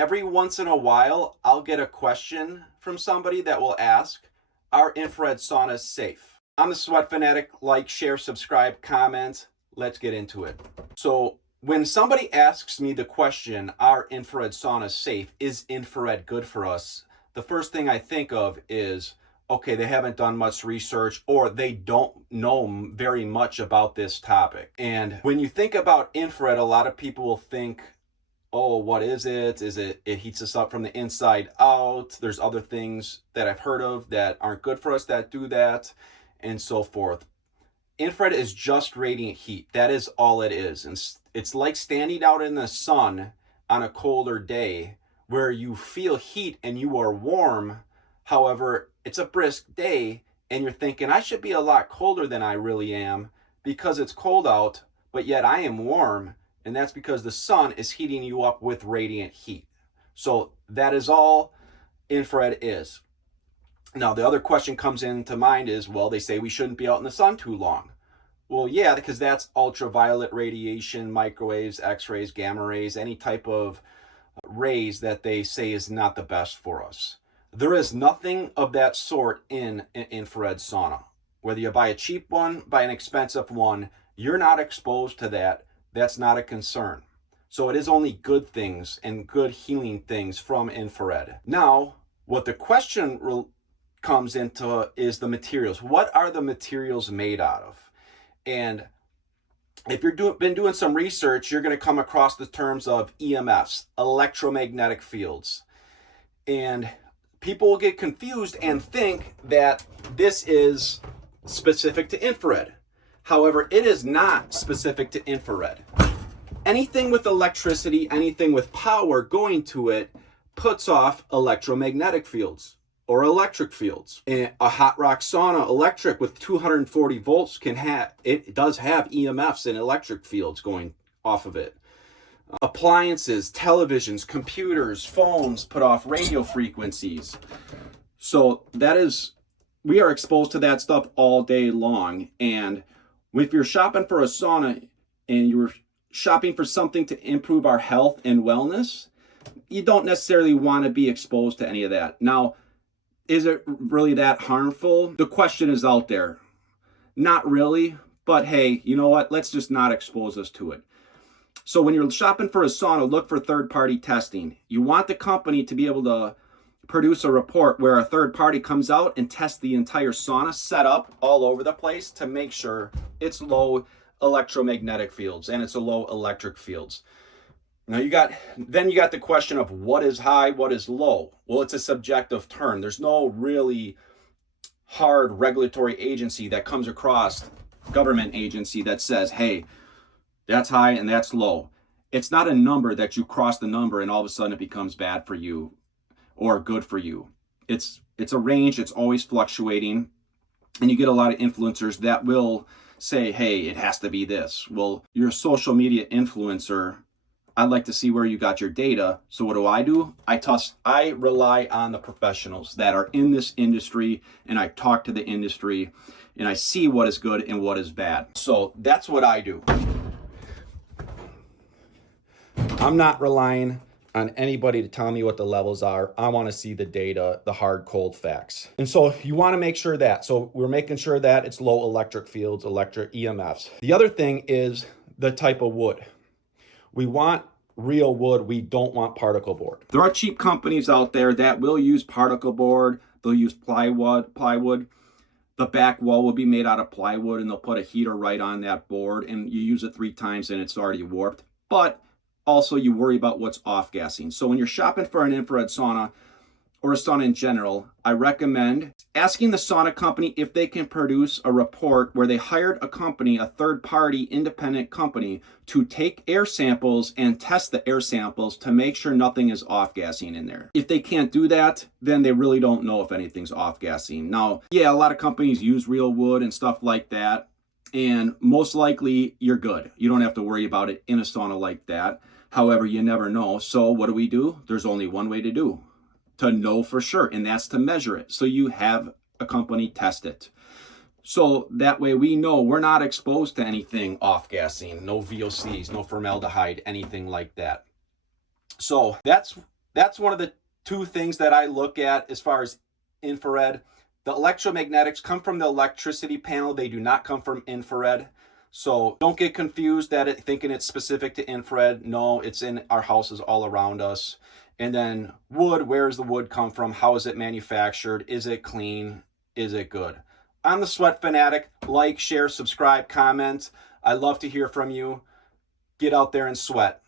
every once in a while, I'll get a question from somebody that will ask, are infrared saunas safe? I'm the Sweat Fanatic. Like, share, subscribe, comment. Let's get into it. So when somebody asks me the question, are infrared saunas safe? Is infrared good for us? The first thing I think of is, okay, they haven't done much research or they don't know very much about this topic. And when you think about infrared, a lot of people will think, oh, what is it? Is it heats us up from the inside out? There's other things that I've heard of that aren't good for us that do that, and so forth. Infrared is just radiant heat. That is all it is. And it's like standing out in the sun on a colder day where you feel heat and you are warm. However, it's a brisk day and you're thinking, I should be a lot colder than I really am because it's cold out, but yet I am warm. And that's because the sun is heating you up with radiant heat. So that is all infrared is. Now, the other question comes into mind is, well, they say we shouldn't be out in the sun too long. Well, yeah, because that's ultraviolet radiation, microwaves, x-rays, gamma rays, any type of rays that they say is not the best for us. There is nothing of that sort in an infrared sauna. Whether you buy a cheap one, buy an expensive one, you're not exposed to that. That's not a concern. So it is only good things and good healing things from infrared. Now, what the question comes into is the materials. What are the materials made out of? And if you've been doing some research, you're going to come across the terms of EMFs, electromagnetic fields. And people will get confused and think that this is specific to infrared. However, it is not specific to infrared. Anything with electricity, anything with power going to it puts off electromagnetic fields or electric fields. And a hot rock sauna electric with 240 volts does have EMFs and electric fields going off of it. Appliances, televisions, computers, phones put off radio frequencies. So we are exposed to that stuff all day long. And if you're shopping for a sauna and you're shopping for something to improve our health and wellness, you don't necessarily want to be exposed to any of that. Now, is it really that harmful? The question is out there. Not really, but hey, you know what? Let's just not expose us to it. So when you're shopping for a sauna, look for third-party testing. You want the company to be able to produce a report where a third party comes out and tests the entire sauna setup all over the place to make sure it's low electromagnetic fields and it's a low electric fields. Now you got the question of what is high, what is low. Well, it's a subjective term. There's no really hard regulatory agency that comes across, government agency that says, hey, that's high and that's low. It's not a number that you cross the number and all of a sudden it becomes bad for you or good for you. It's a range, it's always fluctuating, and you get a lot of influencers that will say, hey, it has to be this. Well, you're a social media influencer. I'd like to see where you got your data. So what do? I rely on the professionals that are in this industry, and I talk to the industry, and I see what is good and what is bad. So that's what I do. I'm not relying on anybody to tell me what the levels are. I want to see the data, the hard, cold facts. And so you want to make sure that. So we're making sure that it's low electric fields, electric EMFs. The other thing is the type of wood. We want real wood. We don't want particle board. There are cheap companies out there that will use particle board. They'll use plywood. The back wall will be made out of plywood, and they'll put a heater right on that board, and you use it 3 times and it's already warped. But also, you worry about what's off-gassing. So when you're shopping for an infrared sauna or a sauna in general, I recommend asking the sauna company if they can produce a report where they hired a company, a third-party independent company, to take air samples and test the air samples to make sure nothing is off-gassing in there. If they can't do that, then they really don't know if anything's off-gassing. Now, yeah, a lot of companies use real wood and stuff like that, and most likely you're good. You don't have to worry about it in a sauna like that. However, you never know. So what do? There's only one way to know for sure, and that's to measure it. So you have a company test it. So that way we know we're not exposed to anything off-gassing, no VOCs, no formaldehyde, anything like that. So that's That's one of the two things that I look at as far as infrared. The electromagnetics come from the electricity panel. They do not come from infrared. So don't get confused thinking it's specific to infrared. No, it's in our houses all around us. And then wood, where does the wood come from? How is it manufactured? Is it clean? Is it good? I'm the Sweat Fanatic. Like, share, subscribe, comment. I love to hear from you. Get out there and sweat.